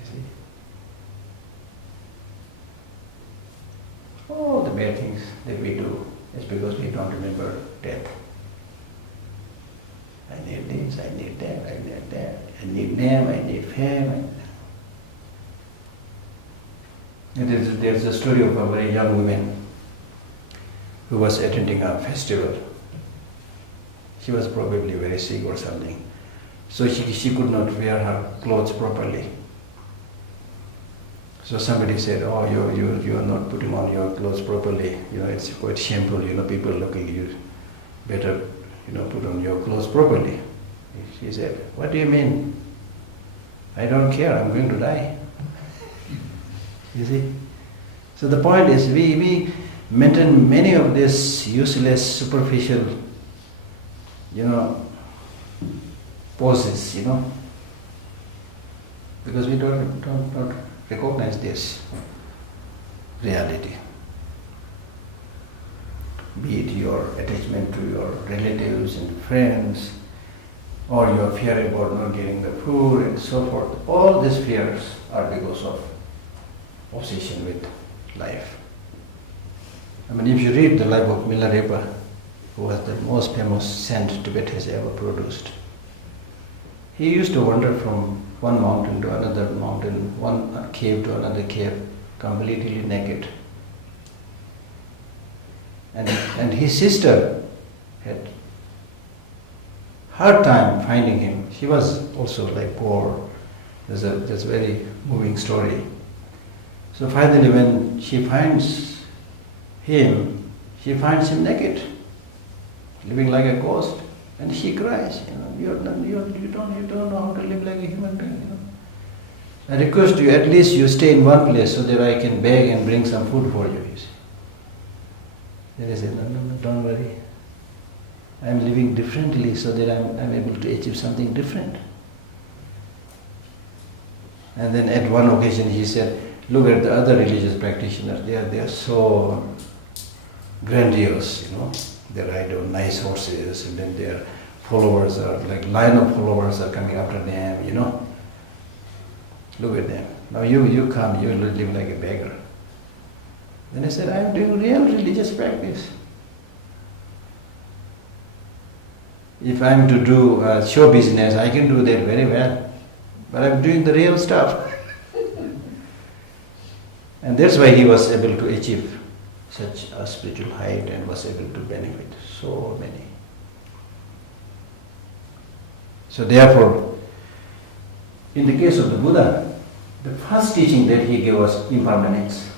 You see? All the bad things that we do is because we don't remember death. I need this, I need that, I need that, I need name, I need fame. There's a story of a very young woman who was attending a festival. She was probably very sick or something. So she could not wear her clothes properly. So somebody said, you are not putting on your clothes properly. It's quite shameful, people looking at you. Better, put on your clothes properly. She said, what do you mean? I don't care, I'm going to die. You see? So the point is, we maintain many of these useless, superficial, poses, because we don't recognize this reality. Be it your attachment to your relatives and friends, or your fear about not getting the food and so forth. All these fears are because of obsession with life. If you read the life of Milarepa, who was the most famous saint Tibet has ever produced, he used to wander from one mountain to another mountain, one cave to another cave, completely naked. And his sister had hard time finding him. She was also poor. There's a very moving story. So finally when she finds him naked, living like a ghost. And she cries, you don't know how to live like a human being. I request you, at least you stay in one place so that I can beg and bring some food for you, you see. Then I said, no, don't worry. I'm living differently so that I'm able to achieve something different. And then at one occasion he said, look at the other religious practitioners, they are so grandiose, They ride on nice horses, and then their followers are, like line of followers are coming after them, Look at them. Now you come, you will live like a beggar. Then I said, I'm doing real religious practice. If I'm to do show business, I can do that very well. But I'm doing the real stuff. And that's why he was able to achieve such a spiritual height and was able to benefit so many. So therefore, in the case of the Buddha, the first teaching that he gave was impermanence.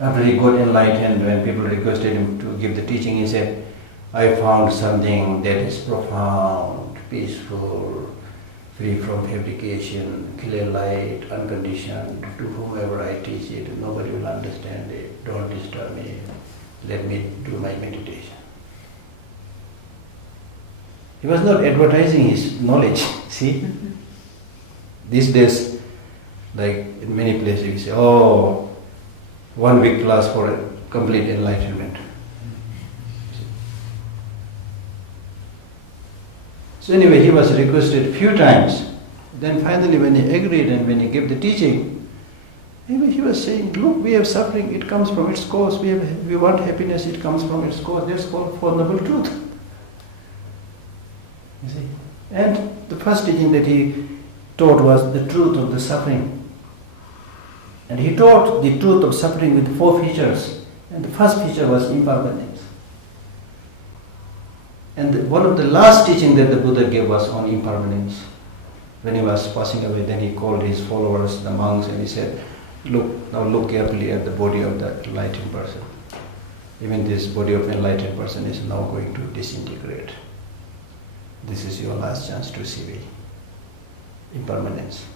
After he got enlightened, when people requested him to give the teaching, he said, I found something that is profound, peaceful, free from fabrication, clear light, unconditioned. To whomever I teach it, nobody will understand it. Don't disturb me. Let me do my meditation. He was not advertising his knowledge, see? These days, like in many places, you say, 1 week class for a complete enlightenment. So anyway, he was requested few times. Then finally when he agreed and when he gave the teaching, he was saying, look, we have suffering, it comes from its cause. We want happiness, it comes from its cause. That's called Four Noble Truth. You see? And the first teaching that he taught was the truth of the suffering. And he taught the truth of suffering with 4 features. And the first feature was impermanence. And one of the last teaching that the Buddha gave was on impermanence. When he was passing away, then he called his followers, the monks, and he said, now look carefully at the body of the enlightened person. Even this body of enlightened person is now going to disintegrate. This is your last chance to see the impermanence.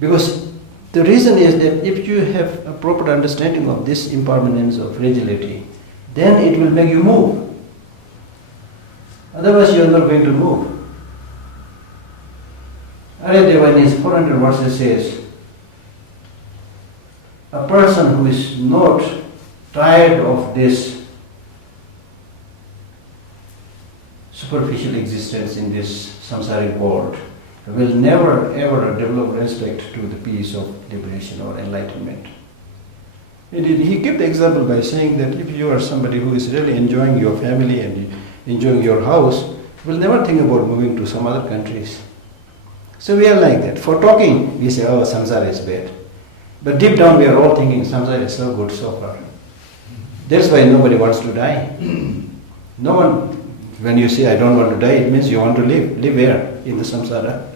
Because the reason is that if you have a proper understanding of this impermanence of fragility, then it will make you move. Otherwise you are not going to move. Aryadeva in his 400 verses says, a person who is not tired of this superficial existence in this samsaric world will never ever develop respect to the peace of liberation or enlightenment. He gave the example by saying that if you are somebody who is really enjoying your family and enjoying your house, you will never think about moving to some other countries. So we are like that. For talking, we say, samsara is bad. But deep down we are all thinking, samsara is so good so far. That's why nobody wants to die. No one, when you say, I don't want to die, it means you want to live. Live where? In the samsara.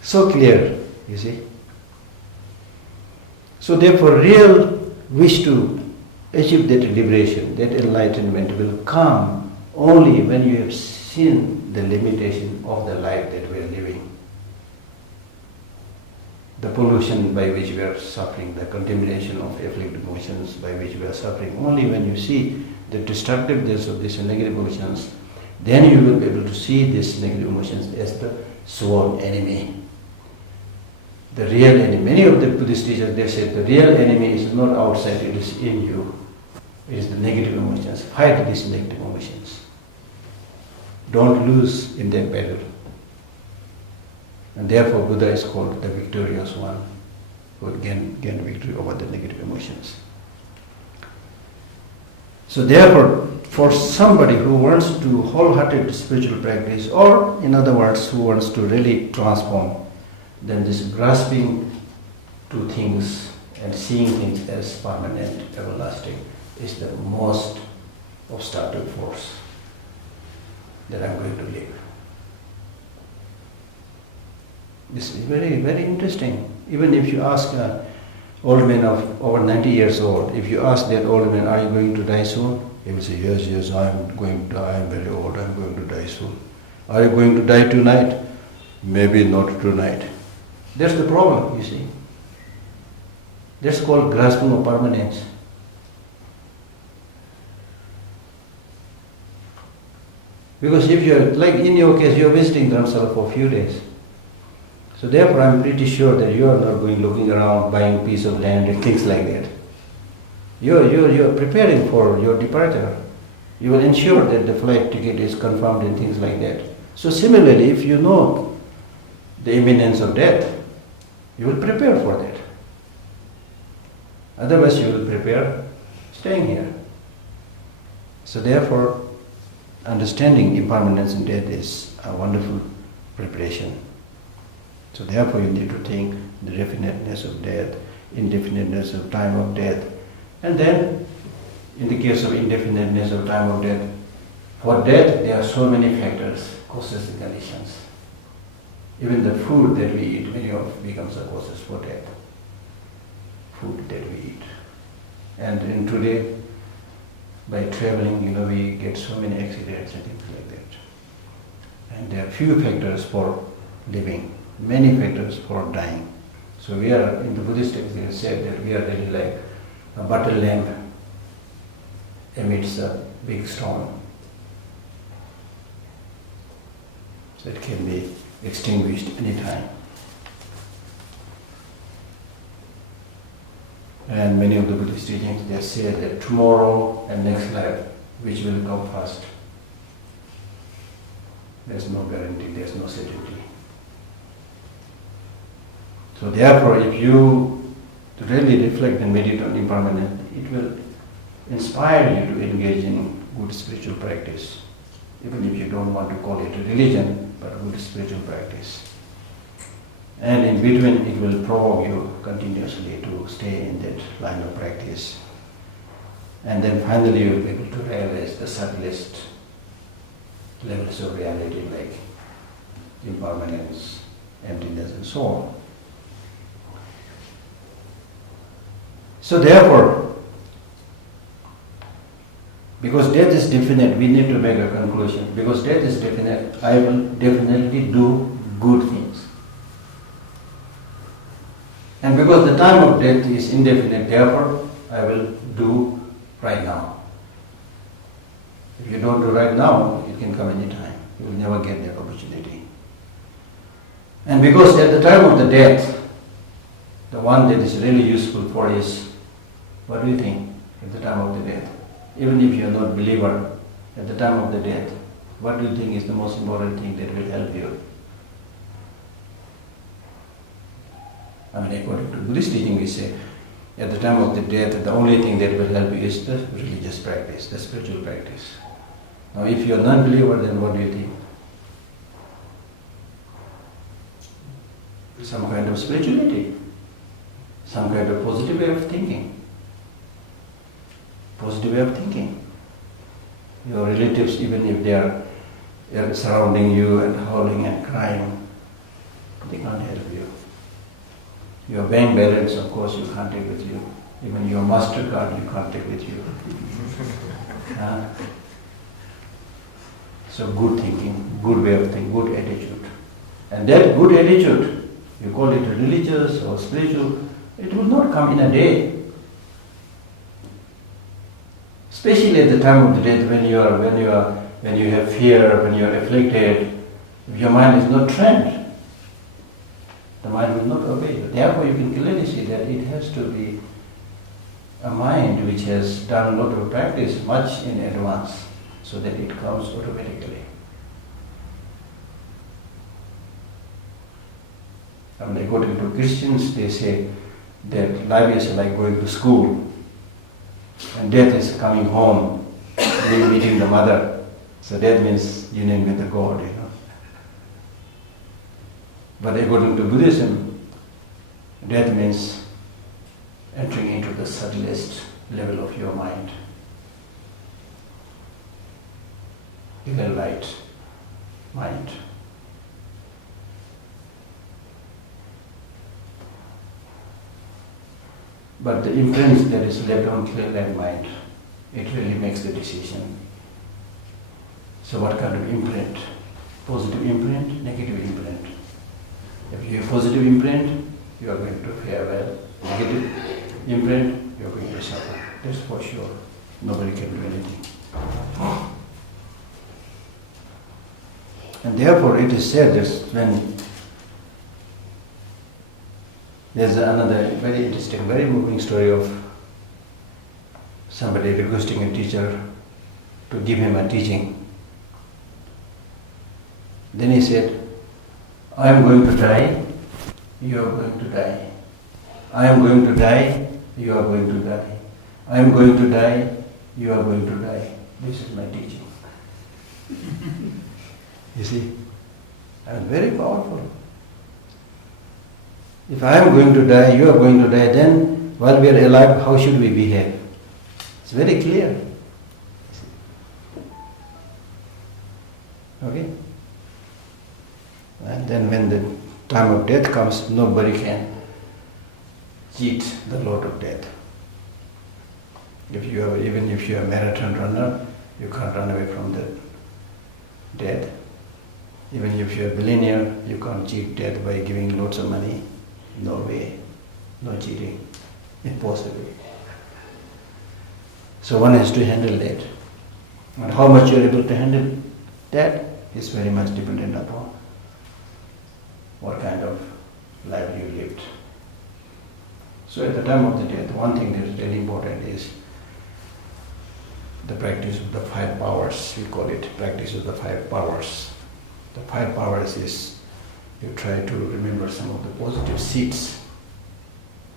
So clear, you see. So therefore, real wish to achieve that liberation, that enlightenment will come only when you have seen the limitation of the life that we are living. The pollution by which we are suffering, the contamination of afflicted emotions by which we are suffering, only when you see the destructiveness of these negative emotions, then you will be able to see these negative emotions as the sworn enemy. The real enemy. Many of the Buddhist teachers, they say the real enemy is not outside, it is in you. It is the negative emotions. Fight these negative emotions. Don't lose in that battle. And therefore Buddha is called the victorious one, who will gain victory over the negative emotions. So therefore, for somebody who wants to wholehearted spiritual practice, or in other words, who wants to really transform, then this grasping to things and seeing things as permanent, everlasting, is the most obstacle force that I'm going to live. This is very, very interesting. Even if you ask, old man of over 90 years old, if you ask that old man, are you going to die soon? He will say, yes, yes, I am going to die, I am very old, I am going to die soon. Are you going to die tonight? Maybe not tonight. That's the problem, you see. That's called grasping of permanence. Because if you're, like in your case, you're visiting Dharamsala for a few days. So therefore I'm pretty sure that you are not going looking around, buying a piece of land and things like that. You're preparing for your departure. You will ensure that the flight ticket is confirmed and things like that. So similarly, if you know the imminence of death, you will prepare for that. Otherwise you will prepare staying here. So therefore, understanding impermanence and death is a wonderful preparation. So therefore you need to think the definiteness of death, indefiniteness of time of death. And then, in the case of indefiniteness of time of death, for death there are so many factors, causes and conditions. Even the food that we eat, many of becomes a causes for death. Food that we eat. And in today, by traveling, we get so many accidents and things like that. And there are few factors for living, many factors for dying. So we are, in the Buddhist text, it is said that we are really like a butter lamp amidst a big storm. So it can be extinguished anytime. And many of the Buddhist teachings, they say that tomorrow and next life, which will come first? There's no guarantee, there's no certainty. So therefore, if you really reflect and meditate on impermanence, it will inspire you to engage in good spiritual practice, even if you don't want to call it a religion, but a good spiritual practice. And in between, it will provoke you continuously to stay in that line of practice. And then finally, you will be able to realize the subtlest levels of reality, like impermanence, emptiness, and so on. So therefore, because death is definite, we need to make a conclusion. Because death is definite, I will definitely do good things. And because the time of death is indefinite, therefore I will do right now. If you don't do right now, it can come any time. You will never get that opportunity. And because at the time of the death, the one that is really useful for is, what do you think at the time of the death? Even if you are not a believer, at the time of the death, what do you think is the most important thing that will help you? According to Buddhist teaching, we say, at the time of the death, the only thing that will help you is the religious practice, the spiritual practice. Now, if you are a non-believer, then what do you think? Some kind of spirituality, some kind of positive way of thinking. Positive way of thinking. Your relatives, even if they are surrounding you and howling and crying, they can't help you. Your bank balance, of course, you can't take with you. Even your MasterCard, you can't take with you. So good thinking, good way of thinking, good attitude. And that good attitude, you call it religious or spiritual, it will not come in a day. Especially at the time of the death, when you have fear, when you are afflicted, if your mind is not trained, the mind will not obey you. Therefore, you can clearly see that it has to be a mind which has done a lot of practice much in advance, so that it comes automatically. According to Christians, they say that life is like going to school, and death is coming home, meeting the mother. So that means union with the God, But according to Buddhism, death means entering into the subtlest level of your mind. Inner light mind. But the imprint that is left on clear-led mind, it really makes the decision. So what kind of imprint? Positive imprint, negative imprint. If you have positive imprint, you are going to fare well. Negative imprint, you are going to suffer. That's for sure. Nobody can do anything. And therefore it is said that when there's another very interesting, very moving story of somebody requesting a teacher to give him a teaching. Then he said, I am going to die, you are going to die. I am going to die, you are going to die. I am going to die, you are going to die. This is my teaching. You see, and very powerful. If I am going to die, you are going to die, then while we are alive, how should we behave? It's very clear. Okay? And then when the time of death comes, nobody can cheat the Lord of Death. Even if you are a marathon runner, you can't run away from the death. Even if you are a billionaire, you can't cheat death by giving lots of money. No way. No cheating. Impossible. So one has to handle that. And how much you are able to handle that is very much dependent upon what kind of life you lived. So at the time of the death, one thing that is really important is the practice of the 5 powers. We call it practice of the 5 powers. The 5 powers is you try to remember some of the positive seeds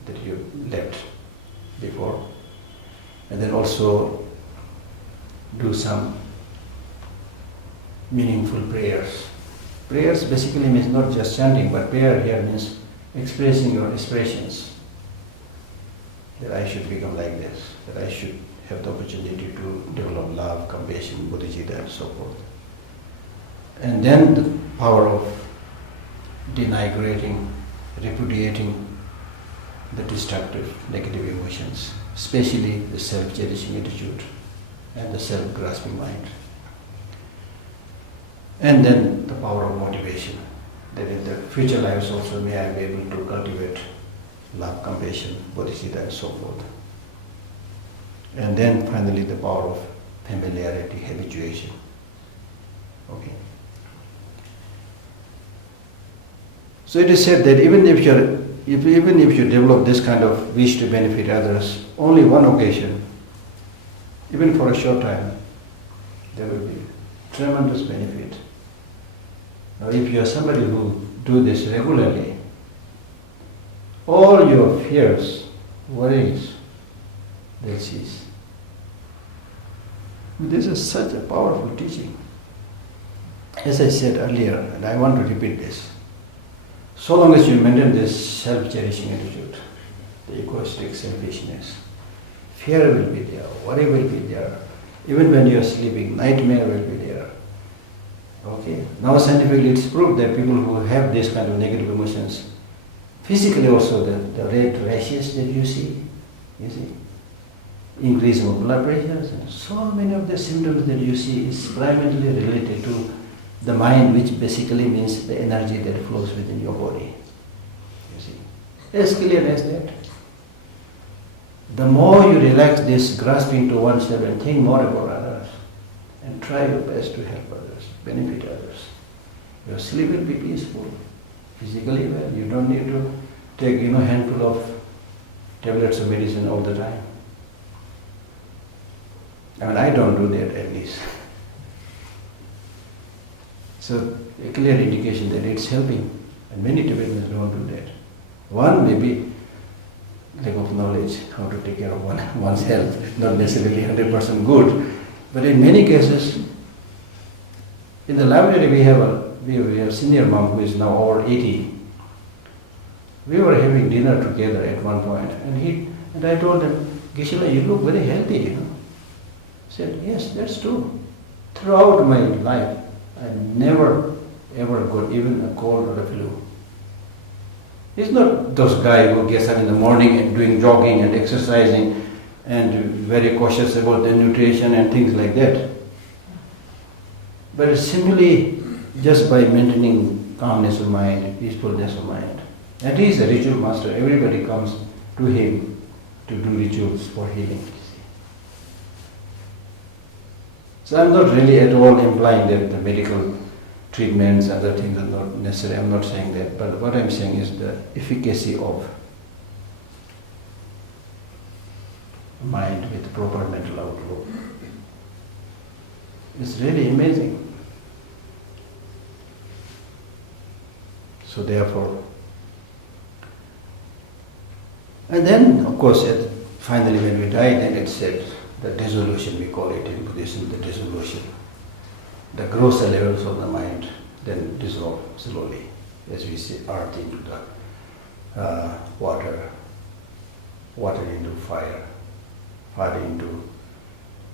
that you left before, and then also do some meaningful prayers. Prayers basically means not just chanting, but prayer here means expressing your aspirations. That I should become like this, that I should have the opportunity to develop love, compassion, bodhicitta and so forth. And then the power of denigrating, repudiating the destructive, negative emotions, especially the self-cherishing attitude and the self-grasping mind. And then the power of motivation, that in the future lives also may I be able to cultivate love, compassion, bodhicitta and so forth. And then finally the power of familiarity, habituation. Okay. So it is said that even if you develop this kind of wish to benefit others, only one occasion, even for a short time, there will be tremendous benefit. Now if you are somebody who do this regularly, all your fears, worries, they'll cease. This is such a powerful teaching. As I said earlier, and I want to repeat this, so long as you maintain this self-cherishing attitude, the egoistic selfishness, fear will be there, worry will be there, even when you are sleeping, nightmare will be there. Okay? Now scientifically it's proved that people who have this kind of negative emotions, physically also the red rashes that you see, increase of blood pressures, and so many of the symptoms that you see is primarily related to the mind, which basically means the energy that flows within your body. You see, as clear as that. The more you relax this grasping to oneself and think more about others, and try your best to help others, benefit others, your sleep will be peaceful, physically well. You don't need to take handful of tablets of medicine all the time. I mean, I don't do that at least. So a clear indication that it's helping, and many Tibetans don't do that. One may be lack of knowledge how to take care of one's health, not necessarily 100% good, but in many cases, in the library we have a senior monk who is now over 80. We were having dinner together at one point, and I told him, Geshe, you look very healthy, He said, yes, that's true. Throughout my life, I never ever got even a cold or a flu. He's not those guy who gets up in the morning and doing jogging and exercising and very cautious about the nutrition and things like that. But it's simply just by maintaining calmness of mind, peacefulness of mind. And he is a ritual master. Everybody comes to him to do rituals for healing. So I'm not really at all implying that the medical treatments and other things are not necessary. I'm not saying that. But what I'm saying is the efficacy of mind with proper mental outlook is really amazing. So therefore, and then of course finally when we die, then it's said the dissolution, we call it in Buddhism, the dissolution. The grosser levels of the mind then dissolve slowly as we see earth into the water, water into fire, fire into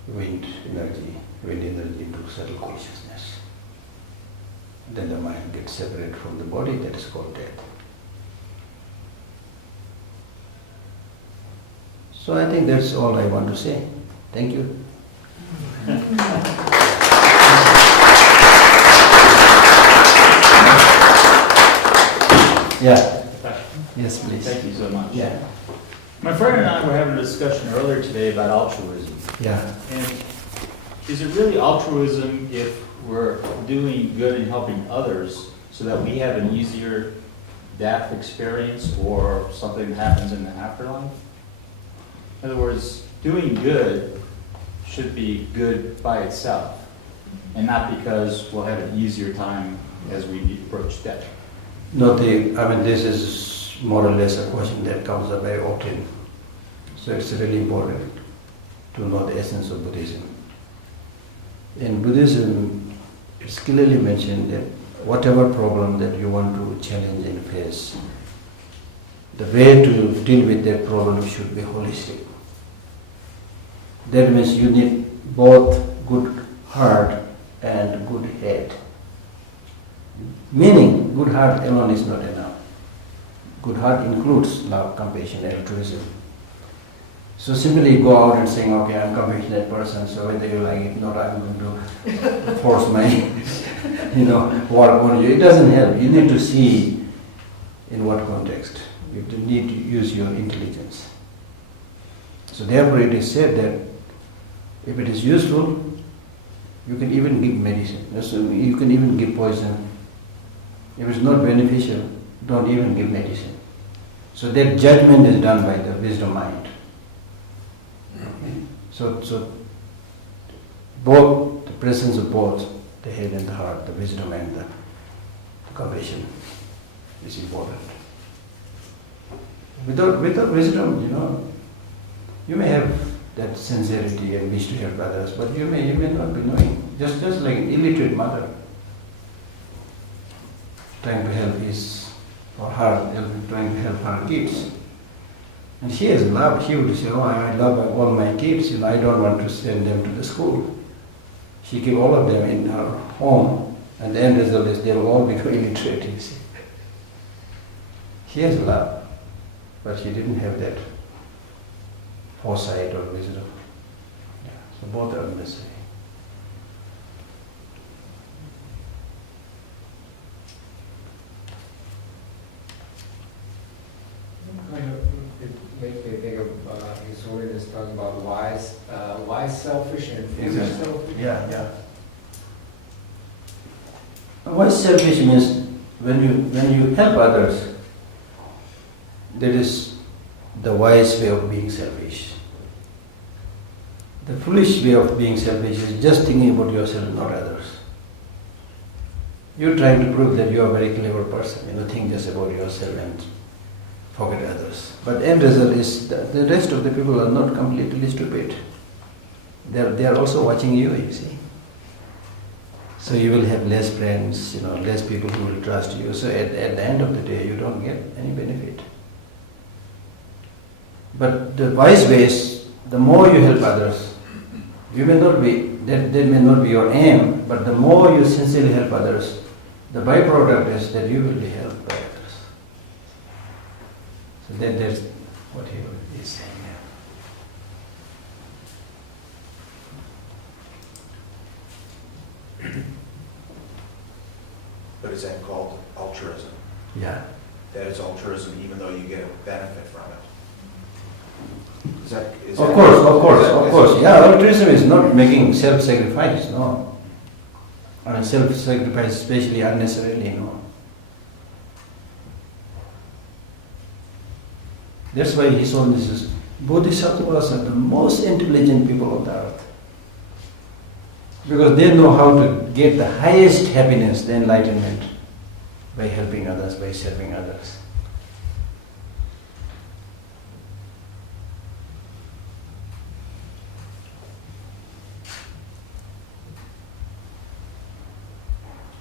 wind energy into subtle consciousness. Then the mind gets separated from the body, that is called death. So I think that's all I want to say. Thank you. Yeah. Yes, please. Thank you so much. Yeah. My friend and I were having a discussion earlier today about altruism. Yeah. And is it really altruism if we're doing good and helping others so that we have an easier death experience or something happens in the afterlife? In other words, doing good should be good by itself and not because we'll have an easier time as we approach death. No, this is more or less a question that comes up very often. So it's really important to know the essence of Buddhism. In Buddhism, it's clearly mentioned that whatever problem that you want to challenge and face, the way to deal with that problem should be holistic. That means you need both good heart and good head. Meaning, good heart alone is not enough. Good heart includes love, compassion, altruism. So simply go out and saying, okay, I'm a compassionate person, so whether you like it or not, I'm going to force my, work on you. It doesn't help. You need to see in what context. You need to use your intelligence. So therefore it is said that if it is useful, you can even give medicine. So you can even give poison. If it's not beneficial, don't even give medicine. So that judgment is done by the wisdom mind. So both, the presence of both, the head and the heart, the wisdom and the compassion is important. Without wisdom, you may have that sincerity and wish to help others, but you may not be knowing. Just like an illiterate mother trying to help trying to help her kids. And she has love. She would say, I love all my kids, I don't want to send them to the school. She keep all of them in her home, and the end result is they will all become illiterate, you see. She has love, but she didn't have that foresight or wisdom. Yeah. So both are necessary. It makes me think of His Holiness talking about wise selfish and foolish selfish. Yeah. Wise selfish means when you help others, that is the wise way of being selfish. The foolish way of being selfish is just thinking about yourself, not others. You're trying to prove that you're a very clever person, think just about yourself and forget others. But the end result is the rest of the people are not completely stupid. They are also watching you see. So you will have less friends, less people who will trust you. So at the end of the day, you don't get any benefit. But the wise way is, the more you help others, that may not be your aim, but the more you sincerely help others, the byproduct is that you will be helped by others. So that's what he is saying there. But is that called altruism? Yeah. That is altruism even though you get a benefit from it? Is Of that- course. Yeah, altruism is not making self-sacrifice, no. Or self-sacrifice, especially unnecessarily, no. That's why he told this: Bodhisattvas are the most intelligent people of the earth. Because they know how to get the highest happiness, the enlightenment, by helping others, by serving others.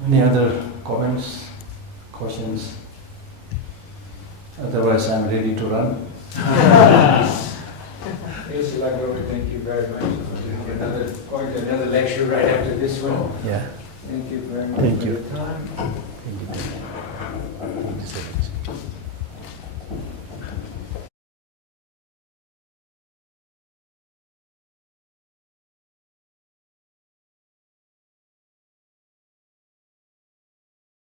Any other comments, questions? Otherwise, I'm ready to run. Yes, Lhakdor, thank you very much. Going to another lecture right after this one. Yeah. Thank you very much Thank for you. your time. Thank you.